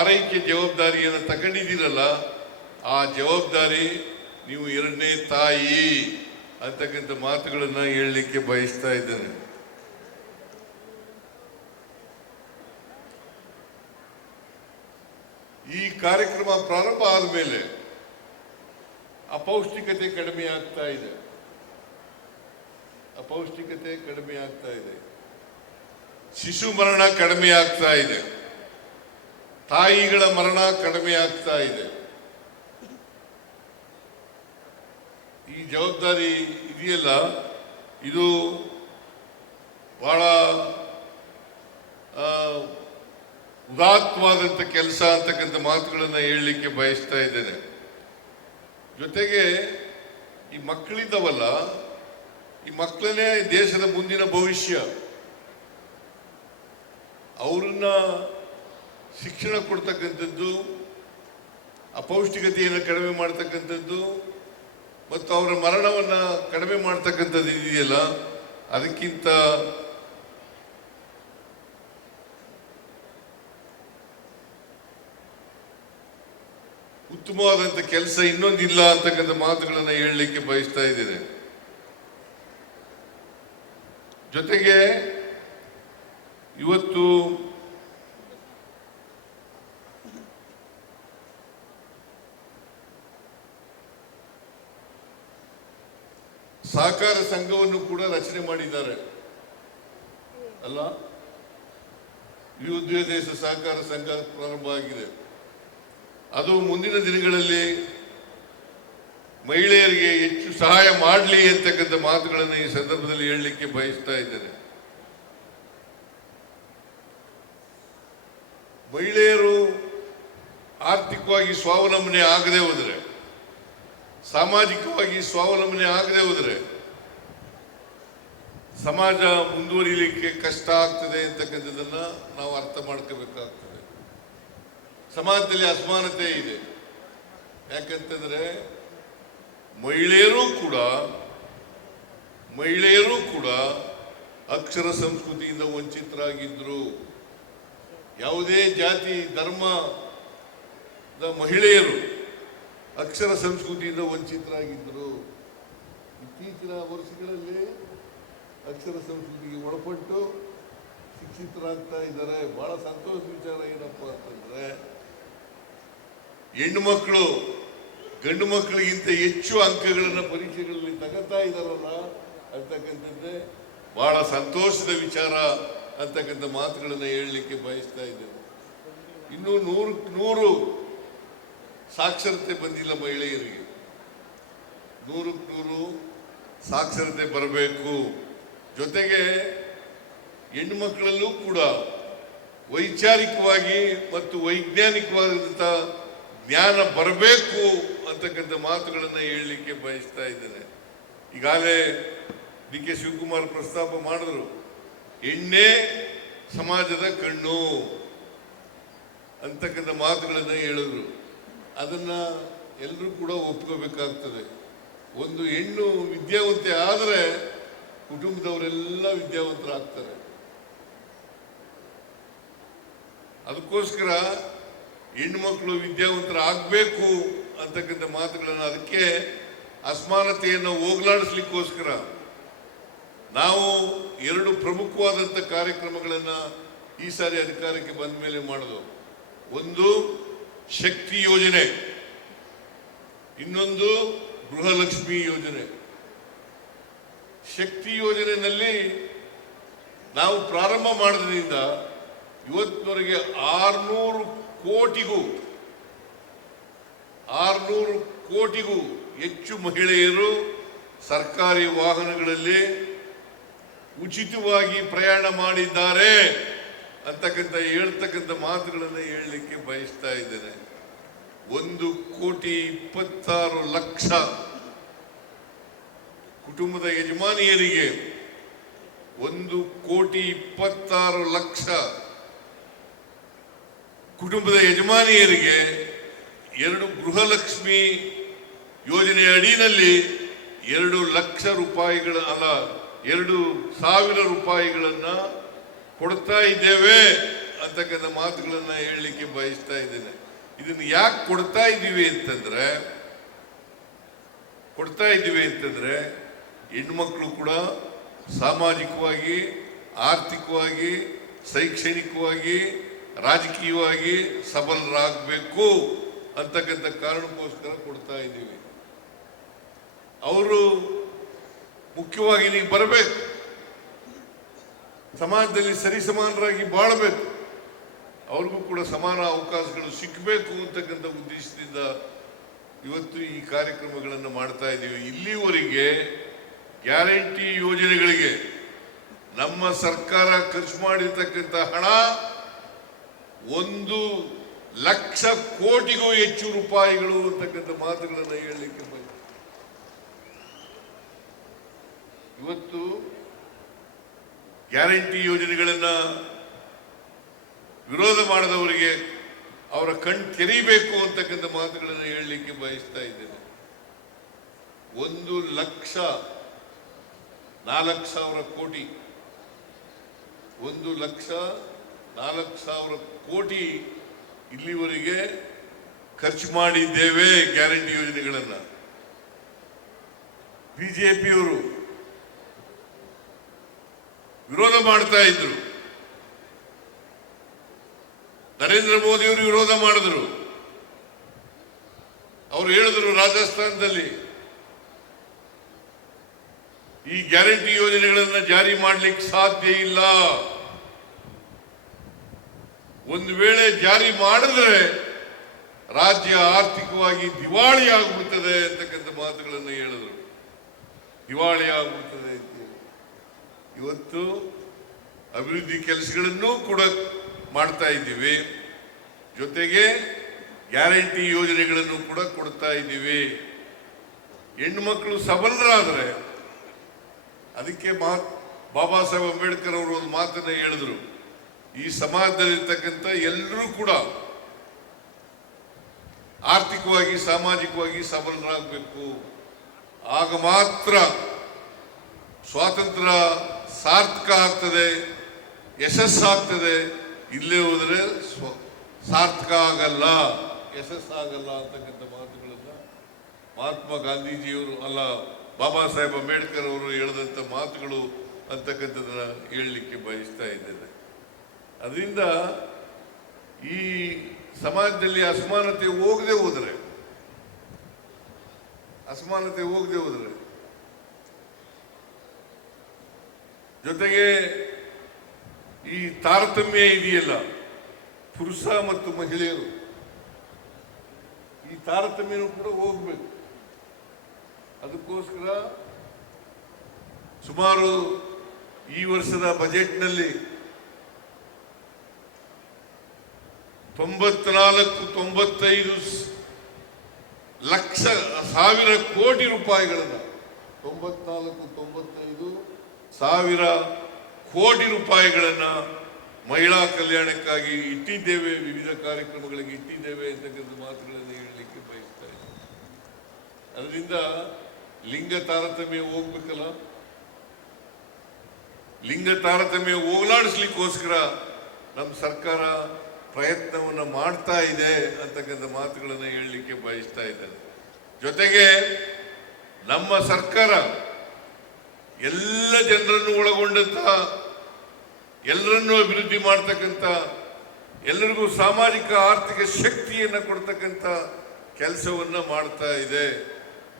ಆರೈಕೆ ಜವಾಬ್ದಾರಿಯನ್ನು ತಗೊಂಡಿದ್ದೀರಲ್ಲ, ಆ ಜವಾಬ್ದಾರಿ ನೀವು ಎರಡನೇ ತಾಯಿ ಅಂತಕ್ಕಂಥ ಮಾತುಗಳನ್ನು ಹೇಳಲಿಕ್ಕೆ ಬಯಸ್ತಾ ಇದ್ದೇನೆ. ಈ ಕಾರ್ಯಕ್ರಮ ಪ್ರಾರಂಭ ಆದಮೇಲೆ ಅಪೌಷ್ಟಿಕತೆ ಕಡಿಮೆ ಆಗ್ತಾ ಇದೆ. ಅಪೌಷ್ಟಿಕತೆ ಕಡಿಮೆ ಆಗ್ತಾ ಇದೆ. ಶಿಶು ಮರಣ ಕಡಿಮೆ ಆಗ್ತಾ ಇದೆ. ತಾಯಿಗಳ ಮರಣ ಕಡಿಮೆ ಆಗ್ತಾ ಇದೆ. ಈ ಜವಾಬ್ದಾರಿ ಇದೆಯಲ್ಲ? ಇದು ಬಹಳ ಉದಾತ್ತವಾದಂಥ ಕೆಲಸ ಅಂತಕ್ಕಂಥ ಮಾತುಗಳನ್ನು ಹೇಳಲಿಕ್ಕೆ ಬಯಸ್ತಾ ಇದ್ದೇನೆ. ಜೊತೆಗೆ ಈ ಮಕ್ಕಳಿದ್ದವಲ್ಲ, ಈ ಮಕ್ಕಳನ್ನೇ ದೇಶದ ಮುಂದಿನ ಭವಿಷ್ಯ. ಅವ್ರನ್ನ ಶಿಕ್ಷಣ ಕೊಡ್ತಕ್ಕಂಥದ್ದು, ಅಪೌಷ್ಟಿಕತೆಯನ್ನು ಕಡಿಮೆ ಮಾಡ್ತಕ್ಕಂಥದ್ದು ಮತ್ತು ಅವರ ಮರಣವನ್ನ ಕಡಿಮೆ ಮಾಡ್ತಕ್ಕಂಥದ್ದು ಇದೆಯಲ್ಲ, ಅದಕ್ಕಿಂತ ಉತ್ತಮವಾದಂಥ ಕೆಲಸ ಇನ್ನೊಂದಿಲ್ಲ ಅಂತಕ್ಕಂಥ ಮಾತುಗಳನ್ನು ಹೇಳಲಿಕ್ಕೆ ಬಯಸ್ತಾ ಇದ್ದೇನೆ. ಜೊತೆಗೆ ಇವತ್ತು ಸಹಕಾರ ಸಂಘವನ್ನು ಕೂಡ ರಚನೆ ಮಾಡಿದ್ದಾರೆ. ಅಲ್ಲ? ವಿವಿಧ ದೇಶ ಸಹಕಾರ ಸಂಘ ಪ್ರಾರಂಭ ಆಗಿದೆ. ಅದು ಮುಂದಿನ ದಿನಗಳಲ್ಲಿ ಮಹಿಳೆಯರಿಗೆ ಹೆಚ್ಚು ಸಹಾಯ ಮಾಡಲಿ ಅಂತಕ್ಕಂಥ ಮಾತುಗಳನ್ನು ಈ ಸಂದರ್ಭದಲ್ಲಿ ಹೇಳಲಿಕ್ಕೆ ಬಯಸ್ತಾ ಇದ್ದೇನೆ. ಮಹಿಳೆಯರು ಆರ್ಥಿಕವಾಗಿ ಸ್ವಾವಲಂಬನೆ ಆಗದೆ ಹೋದರೆ, ಸಾಮಾಜಿಕವಾಗಿ ಸ್ವಾವಲಂಬನೆ ಆಗದೆ ಹೋದರೆ ಸಮಾಜ ಮುಂದುವರಿಲಿಕ್ಕೆ ಕಷ್ಟ ಆಗ್ತದೆ ಅಂತಕ್ಕಂಥದ್ದನ್ನ ನಾವು ಅರ್ಥ ಮಾಡ್ಕೋಬೇಕಾಗ್ತದೆ. ಸಮಾಜದಲ್ಲಿ ಅಸಮಾನತೆ ಇದೆ. ಯಾಕಂತಂದ್ರೆ ಮಹಿಳೆಯರು ಕೂಡ ಮಹಿಳೆಯರು ಕೂಡ ಅಕ್ಷರ ಸಂಸ್ಕೃತಿಯಿಂದ ವಂಚಿತರಾಗಿದ್ದರು ಯಾವುದೇ ಜಾತಿ ಧರ್ಮದ ಮಹಿಳೆಯರು ಅಕ್ಷರ ಸಂಸ್ಕೃತಿಯಿಂದ ವಂಚಿತರಾಗಿದ್ದರು ಇತ್ತೀಚಿನ ವರ್ಷಗಳಲ್ಲಿ ಅಕ್ಷರ ಸಂಸ್ಕೃತಿಗೆ ಒಳಪಟ್ಟು ಶಿಕ್ಷಿತರಾಗ್ತಾ ಇದ್ದಾರೆ. ಬಹಳ ಸಂತೋಷ ವಿಚಾರ ಏನಪ್ಪ ಅಂತಂದ್ರೆ, ಹೆಣ್ಣು ಮಕ್ಕಳು, ಗಂಡು ಮಕ್ಕಳಿಗಿಂತ ಹೆಚ್ಚು ಅಂಕಗಳನ್ನು ಪರೀಕ್ಷೆಗಳಲ್ಲಿ ತಗೋತಾ ಇದ್ದಾರಲ್ಲ ಅಂತಕ್ಕಂಥದ್ದೇ ಬಹಳ ಸಂತೋಷದ ವಿಚಾರ ಅಂತಕ್ಕಂಥ ಮಾತುಗಳನ್ನು ಹೇಳಲಿಕ್ಕೆ ಬಯಸ್ತಾ ಇದ್ದೇನೆ. ಇನ್ನೂ ನೂರು ನೂರು ಸಾಕ್ಷರತೆ ಬಂದಿಲ್ಲ ಮಹಿಳೆಯರಿಗೆ. ನೂರಕ್ಕೆ ನೂರು ಸಾಕ್ಷರತೆ ಬರಬೇಕು. ಜೊತೆಗೆ ಹೆಣ್ಣು ಮಕ್ಕಳಲ್ಲೂ ಕೂಡ ವೈಚಾರಿಕವಾಗಿ ಮತ್ತು ವೈಜ್ಞಾನಿಕವಾದಂಥ ಜ್ಞಾನ ಬರಬೇಕು ಅಂತಕ್ಕಂಥ ಮಾತುಗಳನ್ನು ಹೇಳಲಿಕ್ಕೆ ಬಯಸ್ತಾ ಇದ್ದೇನೆ. ಈಗಾಗಲೇ ಡಿ ಕೆ ಶಿವಕುಮಾರ್ ಪ್ರಸ್ತಾಪ ಮಾಡಿದ್ರು, ಹೆಣ್ಣೇ ಸಮಾಜದ ಕಣ್ಣು ಅಂತಕ್ಕಂಥ ಮಾತುಗಳನ್ನು ಹೇಳಿದ್ರು. ಅದನ್ನು ಎಲ್ಲರೂ ಕೂಡ ಒಪ್ಕೋಬೇಕಾಗ್ತದೆ. ಒಂದು ಹೆಣ್ಣು ವಿದ್ಯಾವಂತೆ ಆದರೆ ಕುಟುಂಬದವರೆಲ್ಲ ವಿದ್ಯಾವಂತರಾಗ್ತಾರೆ. ಅದಕ್ಕೋಸ್ಕರ ಹೆಣ್ಮಕ್ಳು ವಿದ್ಯಾವಂತರಾಗಬೇಕು ಅಂತಕ್ಕಂಥ ಮಾತುಗಳನ್ನು ಅದಕ್ಕೆ ಅಸಮಾನತೆಯನ್ನು ಹೋಗಲಾಡಿಸ್ಲಿಕ್ಕೋಸ್ಕರ ನಾವು ಎರಡು ಪ್ರಮುಖವಾದಂಥ ಕಾರ್ಯಕ್ರಮಗಳನ್ನು ಈ ಸಾರಿ ಅಧಿಕಾರಕ್ಕೆ ಬಂದ ಮೇಲೆ ಮಾಡೋದು. ಒಂದು ಶಕ್ತಿ ಯೋಜನೆ, ಇನ್ನೊಂದು ಗೃಹಲಕ್ಷ್ಮಿ ಯೋಜನೆ. ಶಕ್ತಿ ಯೋಜನೆಯಲ್ಲಿ ನಾವು ಪ್ರಾರಂಭ ಮಾಡಿದ್ರಿಂದ ಇವತ್ತಿನವರೆಗೆ ಆರ್ನೂರು ಕೋಟಿಗೂ ಆರ್ನೂರು ಕೋಟಿಗೂ ಹೆಚ್ಚು ಮಹಿಳೆಯರು ಸರ್ಕಾರಿ ವಾಹನಗಳಲ್ಲಿ ಉಚಿತವಾಗಿ ಪ್ರಯಾಣ ಮಾಡಿದ್ದಾರೆ ಅಂತಕ್ಕಂಥ, ಹೇಳ್ತಕ್ಕಂಥ ಮಾತುಗಳನ್ನು ಹೇಳಲಿಕ್ಕೆ ಬಯಸ್ತಾ ಇದ್ದೇನೆ. ಒಂದು ಕೋಟಿ ಇಪ್ಪತ್ತಾರು ಲಕ್ಷ ಕುಟುಂಬದ ಯಜಮಾನಿಯರಿಗೆ ಒಂದು ಕೋಟಿ ಇಪ್ಪತ್ತಾರು ಲಕ್ಷ. ಕುಟುಂಬದ ಯಜಮಾನಿಯರಿಗೆ ಎರಡು ಗೃಹಲಕ್ಷ್ಮಿ ಯೋಜನೆಯ ಅಡಿನಲ್ಲಿ ಎರಡು ಲಕ್ಷ ರೂಪಾಯಿಗಳ ಅಲ್ಲ, ಎರಡು ಸಾವಿರ ರೂಪಾಯಿಗಳನ್ನ ಕೊಡ್ತಾ ಇದ್ದೇವೆ ಅಂತಕ್ಕಂಥ ಮಾತುಗಳನ್ನು ಹೇಳಲಿಕ್ಕೆ ಬಯಸ್ತಾ ಇದ್ದೇನೆ. ಇದನ್ನು ಯಾಕೆ ಕೊಡ್ತಾ ಇದ್ದೀವಿ ಅಂತಂದ್ರೆ, ಕೊಡ್ತಾ ಇದ್ದೀವಿ ಅಂತಂದ್ರೆ ಹೆಣ್ಮಕ್ಳು ಕೂಡ ಸಾಮಾಜಿಕವಾಗಿ, ಆರ್ಥಿಕವಾಗಿ, ಶೈಕ್ಷಣಿಕವಾಗಿ, ರಾಜಕೀಯವಾಗಿ ಸಬಲರಾಗಬೇಕು ಅಂತಕ್ಕಂಥ ಕಾರಣಕ್ಕೋಸ್ಕರ ಕೊಡ್ತಾ ಇದ್ದೀವಿ. ಅವರು ಮುಖ್ಯವಾಗಿ ನೀವು ಬರಬೇಕು. ಸಮಾಜದಲ್ಲಿ ಸರಿಸಮಾನರಾಗಿ ಬಾಳಬೇಕು. ಅವ್ರಿಗೂ ಕೂಡ ಸಮಾನ ಅವಕಾಶಗಳು ಸಿಕ್ಕಬೇಕು ಅಂತಕ್ಕಂಥ ಉದ್ದೇಶದಿಂದ ಇವತ್ತು ಈ ಕಾರ್ಯಕ್ರಮಗಳನ್ನು ಮಾಡ್ತಾ ಇದ್ದೀವಿ. ಇಲ್ಲಿವರೆಗೆ ಗ್ಯಾರಂಟಿ ಯೋಜನೆಗಳಿಗೆ ನಮ್ಮ ಸರ್ಕಾರ ಖರ್ಚು ಮಾಡಿರ್ತಕ್ಕಂಥ ಹಣ ಒಂದು ಲಕ್ಷ ಕೋಟಿಗೂ ಹೆಚ್ಚು ರೂಪಾಯಿಗಳು ಅಂತಕ್ಕಂಥ ಮಾತುಗಳನ್ನು ಹೇಳಲಿಕ್ಕೆ. ಇವತ್ತು ಗ್ಯಾರಂಟಿ ಯೋಜನೆಗಳನ್ನ ವಿರೋಧ ಮಾಡದವರಿಗೆ ಅವರ ಕಣ್ ತೆರೀಬೇಕು ಅಂತಕ್ಕಂಥ ಮಾತುಗಳನ್ನು ಹೇಳಲಿಕ್ಕೆ ಬಯಸ್ತಾ ಇದ್ದೇನೆ ಒಂದು ಲಕ್ಷ ನಾಲ್ಕು ಸಾವಿರ ಕೋಟಿ. ಒಂದು ಲಕ್ಷ ನಾಲ್ಕು ಸಾವಿರ ಕೋಟಿ ಇಲ್ಲಿವರೆಗೆ ಖರ್ಚು ಮಾಡಿದ್ದೇವೆ ಗ್ಯಾರಂಟಿ ಯೋಜನೆಗಳನ್ನ. ಬಿಜೆಪಿಯವರು ವಿರೋಧ ಮಾಡ್ತಾ ಇದ್ರು. ನರೇಂದ್ರ ಮೋದಿಯವರು ವಿರೋಧ ಮಾಡಿದ್ರು. ಅವರು ಹೇಳಿದ್ರು ರಾಜಸ್ಥಾನದಲ್ಲಿ ಈ ಗ್ಯಾರಂಟಿ ಯೋಜನೆಗಳನ್ನು ಜಾರಿ ಮಾಡಲಿಕ್ಕೆ ಸಾಧ್ಯ ಇಲ್ಲ. ಒಂದು ವೇಳೆ ಜಾರಿ ಮಾಡಿದ್ರೆ ರಾಜ್ಯ ಆರ್ಥಿಕವಾಗಿ ದಿವಾಳಿ ಆಗ್ಬಿಡ್ತದೆ ಅಂತಕ್ಕಂಥ ಮಾತುಗಳನ್ನು ಹೇಳಿದ್ರು. ದಿವಾಳಿ ಆಗ್ಬಿಡ್ತದೆ ಅಂತ ಇವತ್ತು ಅಭಿವೃದ್ಧಿ ಕೆಲಸಗಳನ್ನು ಕೂಡ ಮಾಡ್ತಾ ಇದ್ದೀವಿ. ಜೊತೆಗೆ ಗ್ಯಾರಂಟಿ ಯೋಜನೆಗಳನ್ನು ಕೂಡ ಕೊಡ್ತಾ ಇದ್ದೀವಿ. ಹೆಣ್ಣು ಮಕ್ಕಳು ಸಬಲರಾದ್ರೆ ಅದಕ್ಕೆ ಮಾತ್ ಬಾಬಾ ಸಾಹೇಬ್ ಅಂಬೇಡ್ಕರ್ ಅವರು ಒಂದು ಮಾತನ್ನ ಹೇಳಿದ್ರು. ಈ ಸಮಾಜದಲ್ಲಿರ್ತಕ್ಕಂಥ ಎಲ್ಲರೂ ಕೂಡ ಆರ್ಥಿಕವಾಗಿ, ಸಾಮಾಜಿಕವಾಗಿ ಸಬಲರಾಗಬೇಕು. ಆಗ ಮಾತ್ರ ಸ್ವಾತಂತ್ರ್ಯ ಸಾರ್ಥಕ ಆಗ್ತದೆ, ಯಶಸ್ಸಾಗ್ತದೆ. ಇಲ್ಲೇ ಹೋದರೆ ಸ್ವ, ಸಾರ್ಥಕ ಆಗಲ್ಲ, ಯಶಸ್ಸಾಗಲ್ಲ ಅಂತಕ್ಕಂಥ ಮಾತುಗಳನ್ನ ಮಹಾತ್ಮ ಗಾಂಧೀಜಿಯವರು, ಅಲ್ಲ, ಬಾಬಾ ಸಾಹೇಬ್ ಅಂಬೇಡ್ಕರ್ ಅವರು ಹೇಳಿದಂಥ ಮಾತುಗಳು ಅಂತಕ್ಕಂಥದ್ದನ್ನ ಹೇಳಲಿಕ್ಕೆ ಬಯಸ್ತಾ ಇದ್ದೇನೆ. ಅದರಿಂದ ಈ ಸಮಾಜದಲ್ಲಿ ಅಸಮಾನತೆ ಹೋಗದೆ ಹೋದರೆ, ಅಸಮಾನತೆ ಹೋಗದೆ ಹೋದರೆ, ಜೊತೆಗೆ ಈ ತಾರತಮ್ಯ ಇದೆಯಲ್ಲ, ಪುರುಷ ಮತ್ತು ಮಹಿಳೆಯರು, ಈ ತಾರತಮ್ಯನೂ ಕೂಡ ಹೋಗ್ಬೇಕು. ಅದಕ್ಕೋಸ್ಕರ ಸುಮಾರು ಈ ವರ್ಷದ ಬಜೆಟ್ನಲ್ಲಿ ತೊಂಬತ್ನಾಲ್ಕು, ತೊಂಬತ್ತೈದು ಲಕ್ಷ, ಸಾವಿರ ಕೋಟಿ ರೂಪಾಯಿಗಳನ್ನು, ತೊಂಬತ್ನಾಲ್ಕು, ತೊಂಬತ್ತೈದು ಸಾವಿರ ಕೋಟಿ ರೂಪಾಯಿಗಳನ್ನು ಮಹಿಳಾ ಕಲ್ಯಾಣಕ್ಕಾಗಿ ಇಟ್ಟಿದ್ದೇವೆ, ವಿವಿಧ ಕಾರ್ಯಕ್ರಮಗಳಿಗೆ ಇಟ್ಟಿದ್ದೇವೆ ಅಂತಕ್ಕಂಥ ಮಾತುಗಳನ್ನು ಹೇಳಲಿಕ್ಕೆ ಬಯಸ್ತಾ ಅದರಿಂದ ಲಿಂಗ ತಾರತಮ್ಯ ಹೋಗ್ಬೇಕಲ್ಲ? ಲಿಂಗ ತಾರತಮ್ಯ ಹೋಗಲಾಡಿಸ್ಲಿಕ್ಕೋಸ್ಕರ ನಮ್ಮ ಸರ್ಕಾರ ಪ್ರಯತ್ನವನ್ನು ಮಾಡ್ತಾ ಇದೆ ಅಂತಕ್ಕಂಥ ಮಾತುಗಳನ್ನು ಹೇಳಲಿಕ್ಕೆ ಬಯಸ್ತಾ ಇದ್ದಾರೆ ಜೊತೆಗೆ ನಮ್ಮ ಸರ್ಕಾರ ಎಲ್ಲ ಜನರನ್ನು ಒಳಗೊಂಡಂತ ಎಲ್ಲರನ್ನೂ ಅಭಿವೃದ್ಧಿ ಮಾಡ್ತಕ್ಕಂಥ, ಎಲ್ಲರಿಗೂ ಸಾಮಾಜಿಕ ಆರ್ಥಿಕ ಶಕ್ತಿಯನ್ನು ಕೊಡ್ತಕ್ಕಂಥ ಕೆಲಸವನ್ನು ಮಾಡ್ತಾ ಇದೆ.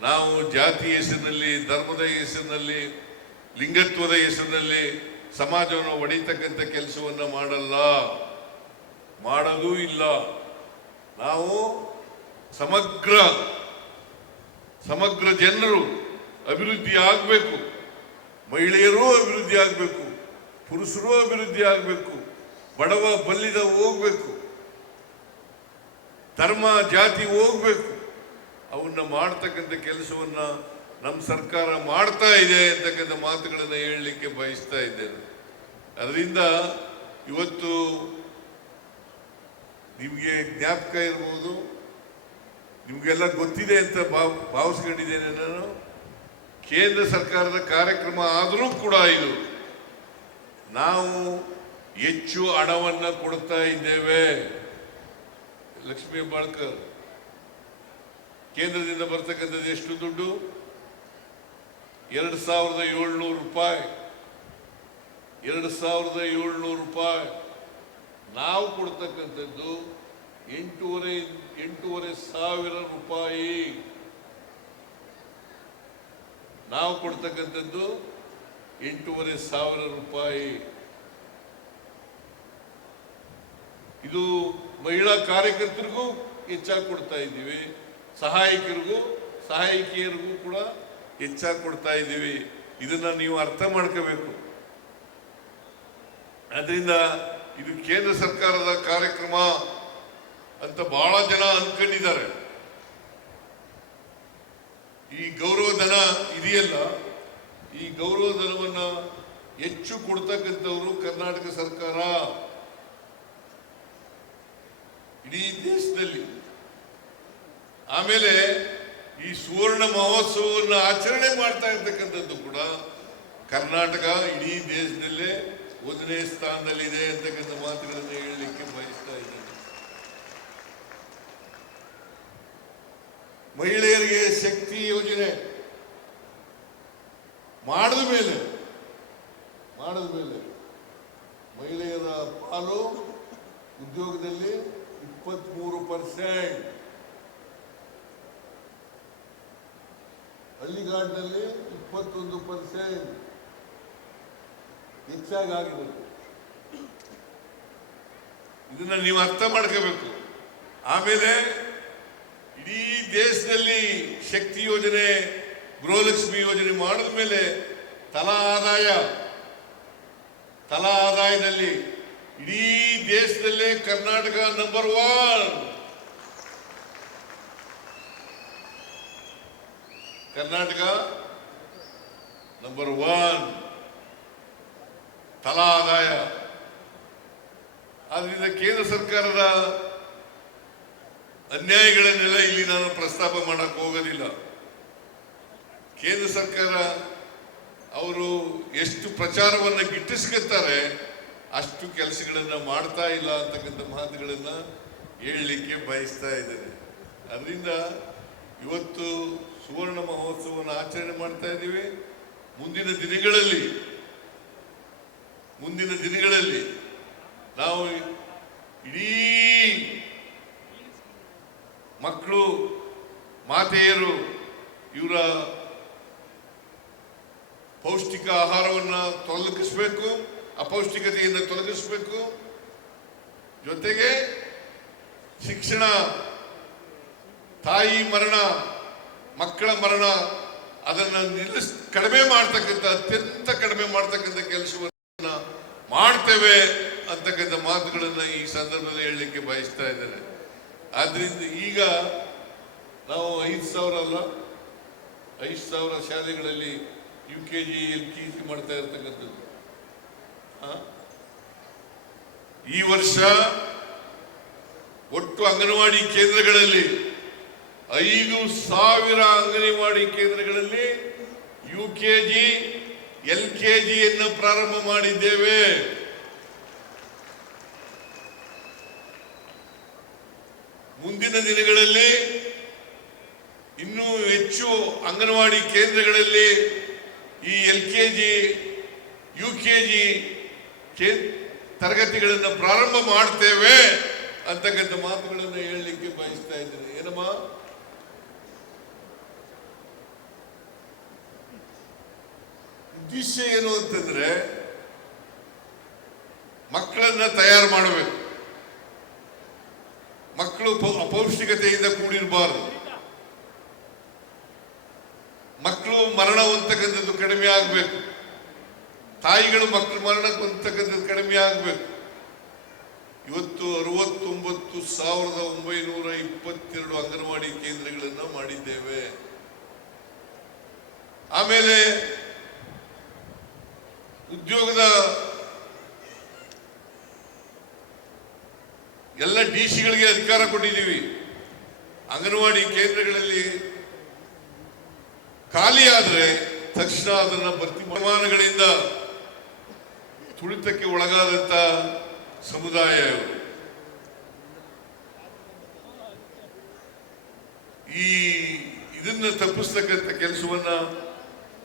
ನಾವು ಜಾತಿ ಹೆಸರಿನಲ್ಲಿ, ಧರ್ಮದ ಹೆಸರಿನಲ್ಲಿ, ಲಿಂಗತ್ವದ ಹೆಸರಿನಲ್ಲಿ ಸಮಾಜವನ್ನು ಒಡೆಯತಕ್ಕಂಥ ಕೆಲಸವನ್ನು ಮಾಡಲ್ಲ. ಮಾಡಲೂ ಇಲ್ಲ. ನಾವು ಸಮಗ್ರ ಸಮಗ್ರ ಜನರು, ಅಭಿವೃದ್ಧಿ ಆಗಬೇಕು. ಮಹಿಳೆಯರೂ ಅಭಿವೃದ್ಧಿ ಆಗಬೇಕು. ಪುರುಷರೂ ಅಭಿವೃದ್ಧಿ ಆಗಬೇಕು. ಬಡವ ಬಲ್ಲಿದ ಹೋಗ್ಬೇಕು. ಧರ್ಮ, ಜಾತಿ ಹೋಗ್ಬೇಕು. ಅವನ್ನ ಮಾಡ್ತಕ್ಕಂಥ ಕೆಲಸವನ್ನ ನಮ್ಮ ಸರ್ಕಾರ ಮಾಡ್ತಾ ಇದೆ ಅಂತಕ್ಕಂಥ ಮಾತುಗಳನ್ನು ಹೇಳಲಿಕ್ಕೆ ಬಯಸ್ತಾ ಇದ್ದೇನೆ. ಅದರಿಂದ ಇವತ್ತು ನಿಮಗೆ ಜ್ಞಾಪಕ ಇರ್ಬೋದು, ನಿಮಗೆಲ್ಲ ಗೊತ್ತಿದೆ ಅಂತ ಭಾವ, ಭಾವಿಸ್ಕೊಂಡಿದ್ದೇನೆ ನಾನು. ಕೇಂದ್ರ ಸರ್ಕಾರದ ಕಾರ್ಯಕ್ರಮ ಆದರೂ ಕೂಡ ಇದು, ನಾವು ಹೆಚ್ಚು ಹಣವನ್ನು ಕೊಡ್ತಾ ಇದ್ದೇವೆ. ಲಕ್ಷ್ಮೀ ಹೆಬ್ಬಾಳ್ಕರ್ ಕೇಂದ್ರದಿಂದ ಬರ್ತಕ್ಕಂಥದ್ದು ಎಷ್ಟು ದುಡ್ಡು? ಎರಡು ಸಾವಿರದ ಏಳ್ನೂರು ರೂಪಾಯಿ. ಎರಡು ಸಾವಿರದ ಏಳ್ನೂರು ರೂಪಾಯಿ. ನಾವು ಕೊಡ್ತಕ್ಕಂಥದ್ದು ಎಂಟೂವರೆ ಎಂಟೂವರೆ ಸಾವಿರ ರೂಪಾಯಿ. ನಾವು ಕೊಡ್ತಕ್ಕಂಥದ್ದು ಎಂಟೂವರೆ ಸಾವಿರ ರೂಪಾಯಿ. ಇದು ಮಹಿಳಾ ಕಾರ್ಯಕರ್ತರಿಗೂ ಹೆಚ್ಚಾಗಿ ಕೊಡ್ತಾ ಇದ್ದೀವಿ. ಸಹಾಯಕರಿಗೂ, ಸಹಾಯಕಿಯರಿಗೂ ಕೂಡ ಹೆಚ್ಚಾಗಿ ಕೊಡ್ತಾ ಇದ್ದೀವಿ. ಇದನ್ನ ನೀವು ಅರ್ಥ ಮಾಡ್ಕೋಬೇಕು. ಅದರಿಂದ ಇದು ಕೇಂದ್ರ ಸರ್ಕಾರದ ಕಾರ್ಯಕ್ರಮ ಅಂತ ಬಹಳ ಜನ ಅಂದ್ಕೊಂಡಿದ್ದಾರೆ ಈ ಗೌರವಧನ ಇದೆಯಲ್ಲ, ಈ ಗೌರವಧನವನ್ನು ಹೆಚ್ಚು ಕೊಡ್ತಕ್ಕಂಥವ್ರು ಕರ್ನಾಟಕ ಸರ್ಕಾರ. ಇಡೀ ದೇಶದಲ್ಲಿ. ಆಮೇಲೆ ಈ ಸುವರ್ಣ ಮಹೋತ್ಸವವನ್ನು ಆಚರಣೆ ಮಾಡ್ತಾ ಇರ್ತಕ್ಕಂಥದ್ದು ಕೂಡ ಕರ್ನಾಟಕ ಇಡೀ ದೇಶದಲ್ಲೇ ಒಂದನೇ ಸ್ಥಾನದಲ್ಲಿದೆ ಅಂತಕ್ಕಂಥ ಮಾತುಗಳನ್ನು ಹೇಳಲಿಕ್ಕೆ ಬಯಸ್ತಾ ಇದ್ದೇನೆ. ಮಹಿಳೆಯರಿಗೆ ಶಕ್ತಿ ಯೋಜನೆ ಮಾಡಿದ ಮೇಲೆ ಮಾಡಿದ ಮೇಲೆ ಮಹಿಳೆಯರ ಪಾಲು ಉದ್ಯೋಗದಲ್ಲಿ ಇಪ್ಪತ್ಮೂರು ಪರ್ಸೆಂಟ್. ಹಳ್ಳಿಗಾಡಿನಲ್ಲಿ ಇಪ್ಪತ್ತೊಂದು ಪರ್ಸೆಂಟ್ ಹೆಚ್ಚಾಗಿ ಆಗಿದೆ ಇದನ್ನ ನೀವು ಅರ್ಥ ಮಾಡ್ಕೋಬೇಕು. ಆಮೇಲೆ ಇಡೀ ದೇಶದಲ್ಲಿ ಶಕ್ತಿ ಯೋಜನೆ, ಗೃಹಲಕ್ಷ್ಮಿ ಯೋಜನೆ ಮಾಡಿದ ಮೇಲೆ ತಲಾ ಆದಾಯ, ತಲಾ ಆದಾಯದಲ್ಲಿ ಇಡೀ ದೇಶದಲ್ಲೇ Karnataka number one Karnataka number one ತಲಾ ಆದಾಯ. ಆದ್ರಿಂದ ಕೇಂದ್ರ ಸರ್ಕಾರದ ಅನ್ಯಾಯಗಳನ್ನೆಲ್ಲ ಇಲ್ಲಿ ನಾನು ಪ್ರಸ್ತಾಪ ಮಾಡಕ್ ಹೋಗೋದಿಲ್ಲ. ಕೇಂದ್ರ ಸರ್ಕಾರ ಅವರು ಎಷ್ಟು ಪ್ರಚಾರವನ್ನು ಗಿಟ್ಟಿಸ್ಕೊತಾರೆ ಅಷ್ಟು ಕೆಲಸಗಳನ್ನು ಮಾಡ್ತಾ ಇಲ್ಲ ಅಂತಕ್ಕಂಥ ಮಾತುಗಳನ್ನ ಹೇಳಲಿಕ್ಕೆ ಬಯಸ್ತಾ ಇದ್ದೇನೆ. ಅದರಿಂದ ಇವತ್ತು ಸುವರ್ಣ ಮಹೋತ್ಸವವನ್ನು ಆಚರಣೆ ಮಾಡ್ತಾ ಇದ್ದೀವಿ. ಮುಂದಿನ ದಿನಗಳಲ್ಲಿ ಮುಂದಿನ ದಿನಗಳಲ್ಲಿ ನಾವು ಇಡೀ ಮಕ್ಕಳು, ಮಾತೆಯರು, ಇವರ ಪೌಷ್ಟಿಕ ಆಹಾರವನ್ನು ತೊಲಗಿಸ್ಬೇಕು ಅಪೌಷ್ಟಿಕತೆಯಿಂದ ತೊಲಗಿಸ್ಬೇಕು. ಜೊತೆಗೆ ಶಿಕ್ಷಣ, ತಾಯಿ ಮರಣ ಮಕ್ಕಳ ಮರಣ ಅದನ್ನ ನಿಲ್ಲಿಸ್, ಕಡಿಮೆ ಮಾಡ್ತಕ್ಕಂಥ, ಅತ್ಯಂತ ಕಡಿಮೆ ಮಾಡ್ತಕ್ಕಂಥ ಕೆಲಸವನ್ನ ಮಾಡ್ತೇವೆ ಅಂತಕ್ಕಂಥ ಮಾತುಗಳನ್ನ ಈ ಸಂದರ್ಭದಲ್ಲಿ ಹೇಳಲಿಕ್ಕೆ ಬಯಸ್ತಾ ಇದ್ದಾರೆ ಆದ್ರಿಂದ ಈಗ ನಾವು ಐದು ಸಾವಿರ ಅಲ್ಲ, ಐದು ಸಾವಿರ ಶಾಲೆಗಳಲ್ಲಿ U K G L K G ಮಾಡ್ತಾ ಇರ್ತಕ್ಕಂಥದ್ದು? ಈ ವರ್ಷ ಒಟ್ಟು ಅಂಗನವಾಡಿ ಕೇಂದ್ರಗಳಲ್ಲಿ ಐದು ಸಾವಿರ ಅಂಗನವಾಡಿ ಕೇಂದ್ರಗಳಲ್ಲಿ U K G, L K ಜಿಯನ್ನು ಪ್ರಾರಂಭ ಮಾಡಿದ್ದೇವೆ. ಮುಂದಿನ ದಿನಗಳಲ್ಲಿ ಇನ್ನೂ ಹೆಚ್ಚು ಅಂಗನವಾಡಿ ಕೇಂದ್ರಗಳಲ್ಲಿ ಈ L K G, U K G ತರಗತಿಗಳನ್ನು ಪ್ರಾರಂಭ ಮಾಡ್ತೇವೆ ಅಂತಕ್ಕಂಥ ಮಾತುಗಳನ್ನು ಹೇಳಲಿಕ್ಕೆ ಬಯಸ್ತಾ ಇದ್ದೇನೆ. ಏನಮ್ಮ? ಉದ್ದೇಶ ಏನು ಅಂತಂದ್ರೆ ಮಕ್ಕಳನ್ನ ತಯಾರು ಮಾಡಬೇಕು. ಮಕ್ಕಳು ಅಪೌಷ್ಟಿಕತೆಯಿಂದ ಕೂಡಿರಬಾರದು. ಮಕ್ಕಳು ಮರಣ ಹೊಂತಕ್ಕಂಥದ್ದು ಕಡಿಮೆ ಆಗಬೇಕು. ತಾಯಿಗಳು ಮಕ್ಕಳು ಮರಣ ಹೊಂತಕ್ಕಂಥದ್ದು ಕಡಿಮೆ ಆಗಬೇಕು. ಇವತ್ತು ಅರವತ್ತೊಂಬತ್ತು ಸಾವಿರದ ಒಂಬೈನೂರ ಇಪ್ಪತ್ತೆರಡು ಅಂಗನವಾಡಿ ಕೇಂದ್ರಗಳನ್ನು ಮಾಡಿದ್ದೇವೆ. ಆಮೇಲೆ ಉದ್ಯೋಗದ ಎಲ್ಲ ಡಿ ಸಿಗಳಿಗೆ ಅಧಿಕಾರ ಕೊಟ್ಟಿದ್ದೀವಿ. ಅಂಗನವಾಡಿ ಕೇಂದ್ರಗಳಲ್ಲಿ ಖಾಲಿಯಾದರೆ ತಕ್ಷಣ ಅದನ್ನ ಭರ್ತಿ ಪ್ರಮಾಣಗಳಿಂದ ತುಳಿತಕ್ಕೆ ಒಳಗಾದಂತ ಸಮುದಾಯ ಈ ಇದನ್ನ ತಪ್ಪಿಸ್ತಕ್ಕಂಥ ಕೆಲಸವನ್ನ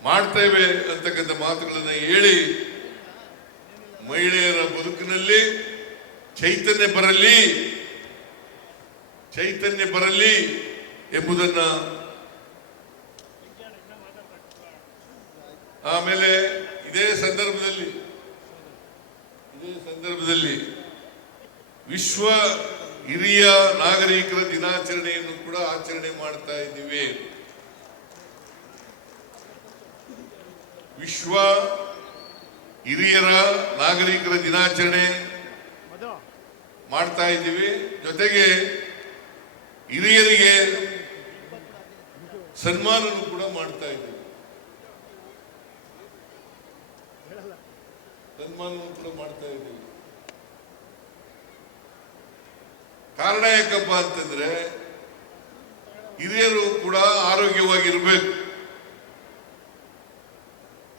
ಮಾಡ್ತೇವೆ ಅಂತಕ್ಕಂಥ ಮಾತುಗಳನ್ನ ಹೇಳಿ ಮಹಿಳೆಯರ ಬದುಕಿನಲ್ಲಿ ಚೈತನ್ಯ ಬರಲಿ. ಚೈತನ್ಯ ಬರಲಿ ಎಂಬುದನ್ನ ಆಮೇಲೆ ಇದೇ ಸಂದರ್ಭದಲ್ಲಿ ಇದೇ ಸಂದರ್ಭದಲ್ಲಿ ವಿಶ್ವ ಹಿರಿಯ ನಾಗರಿಕರ ದಿನಾಚರಣೆಯನ್ನು ಕೂಡ ಆಚರಣೆ ಮಾಡ್ತಾ ಇದ್ದೀವಿ. ವಿಶ್ವ ಹಿರಿಯರ ನಾಗರಿಕರ ದಿನಾಚರಣೆ ಮಾಡ್ತಾ ಇದ್ದೀವಿ. ಜೊತೆಗೆ ಸನ್ಮಾನನೂ ಕೂಡ ಮಾಡ್ತಾ ಇದ್ದೀವಿ. ಸನ್ಮಾನವನ್ನು ಕೂಡ ಮಾಡ್ತಾ ಇದ್ದೀವಿ. ಕಾರಣ ಯಾಕಪ್ಪ ಅಂತಂದ್ರೆ ಹಿರಿಯರು ಕೂಡ ಆರೋಗ್ಯವಾಗಿರ್ಬೇಕು.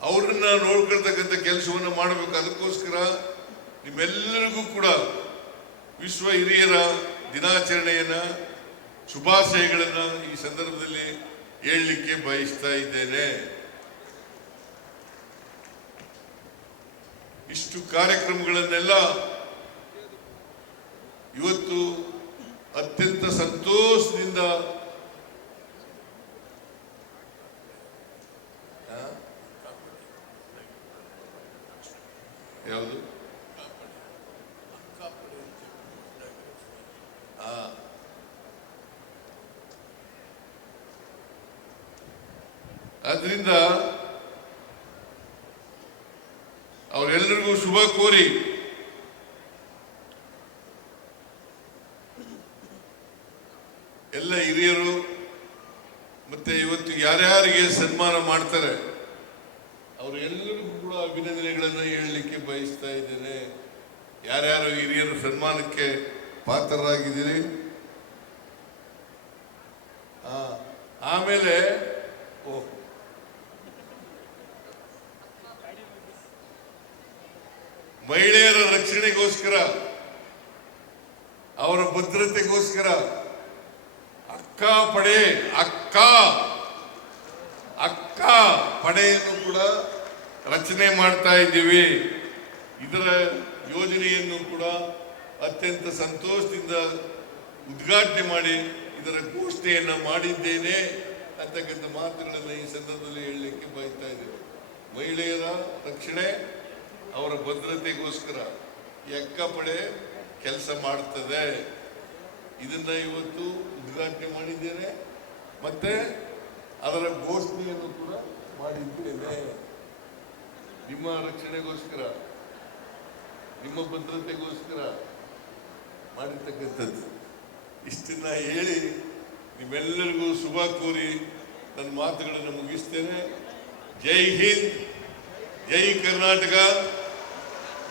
ಅವ್ರನ್ನ ನೋಡ್ಕೊಳ್ತಕ್ಕಂಥ ಕೆಲಸವನ್ನು ಮಾಡಬೇಕು. ಅದಕ್ಕೋಸ್ಕರ ನಿಮ್ಮೆಲ್ಲರಿಗೂ ಕೂಡ ವಿಶ್ವ ಹಿರಿಯರ ದಿನಾಚರಣೆಯನ್ನ, ಶುಭಾಶಯಗಳನ್ನ ಈ ಸಂದರ್ಭದಲ್ಲಿ ಹೇಳಲಿಕ್ಕೆ ಬಯಸ್ತಾ ಇದ್ದೇನೆ. ಇಷ್ಟು ಕಾರ್ಯಕ್ರಮಗಳನ್ನೆಲ್ಲ ಇವತ್ತು ಅತ್ಯಂತ ಸಂತೋಷದಿಂದ ಆ? ಯಾವುದು ಆ. ಆದ್ರಿಂದ ಅವರೆಲ್ಲರಿಗೂ ಶುಭ ಕೋರಿ ಎಲ್ಲ ಹಿರಿಯರು ಮತ್ತೆ ಇವತ್ತು ಯಾರ್ಯಾರಿಗೆ ಸನ್ಮಾನ ಮಾಡ್ತಾರೆ, ಅವರೆಲ್ಲರಿಗೂ ಕೂಡ ಅಭಿನಂದನೆಗಳನ್ನು ಹೇಳಲಿಕ್ಕೆ ಬಯಸ್ತಾ ಇದ್ದೇನೆ. ಯಾರ್ಯಾರು ಹಿರಿಯರು ಸನ್ಮಾನಕ್ಕೆ ಪಾತ್ರರಾಗಿದ್ದೀರಿ? ಆಮೇಲೆ ಓ ಮಹಿಳೆಯರ ರಕ್ಷಣೆಗೋಸ್ಕರ, ಅವರ ಭದ್ರತೆಗೋಸ್ಕರ, ಅಕ್ಕ ಪಡೆ, ಅಕ್ಕ ಅಕ್ಕ ಪಡೆಯನ್ನು ಕೂಡ ರಚನೆ ಮಾಡ್ತಾ ಇದ್ದೀವಿ. ಇದರ ಯೋಜನೆಯನ್ನು ಕೂಡ ಅತ್ಯಂತ ಸಂತೋಷದಿಂದ ಉದ್ಘಾಟನೆ ಮಾಡಿ, ಇದರ ಘೋಷಣೆಯನ್ನ ಮಾಡಿದ್ದೇನೆ ಅಂತಕ್ಕಂಥ ಮಾತುಗಳನ್ನು ಈ ಸಂದರ್ಭದಲ್ಲಿ ಹೇಳಲಿಕ್ಕೆ ಬಯಸ್ತಾ ಇದ್ದೇವೆ ಮಹಿಳೆಯರ ರಕ್ಷಣೆ ಅವರ ಭದ್ರತೆಗೋಸ್ಕರ ಎಕ್ಕಪಡೆ ಪಡೆ ಕೆಲಸ ಮಾಡ್ತದೆ. ಇದನ್ನ ಇವತ್ತು ಉದ್ಘಾಟನೆ ಮಾಡಿದ್ದೇನೆ. ಮತ್ತೆ ಅದರ ಘೋಷಣೆಯನ್ನು ಕೂಡ ಮಾಡಿದ್ದೇನೆ. ನಿಮ್ಮ ರಕ್ಷಣೆಗೋಸ್ಕರ, ನಿಮ್ಮ ಭದ್ರತೆಗೋಸ್ಕರ ಮಾಡಿರ್ತಕ್ಕಂಥದ್ದು. ಇಷ್ಟನ್ನ ಹೇಳಿ ನಿಮ್ಮೆಲ್ಲರಿಗೂ ಶುಭ ಕೋರಿ ನನ್ನ ಮಾತುಗಳನ್ನು ಮುಗಿಸ್ತೇನೆ. ಜೈ ಹಿಂದ್, ಜೈ ಕರ್ನಾಟಕ.